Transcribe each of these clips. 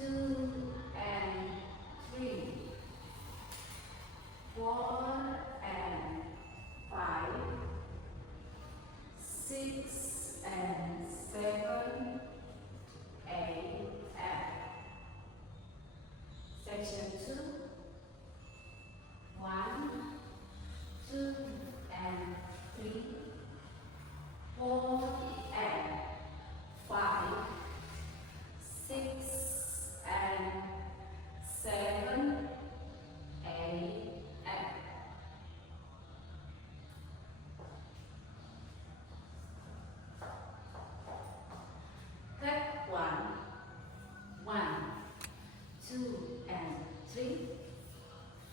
2 and 3, 4 and 5, 6 and 7, 8 and section 2, 1, 2 and 3, 4 and 5, 6 and 7, 8 and cut 1, 1, 2 and 3,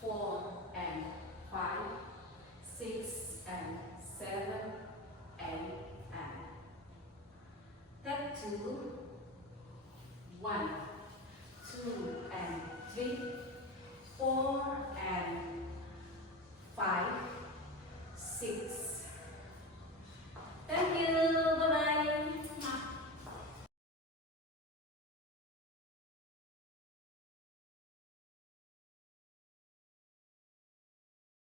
4 and 5, 6 and 7, 8 and cut 2, 1,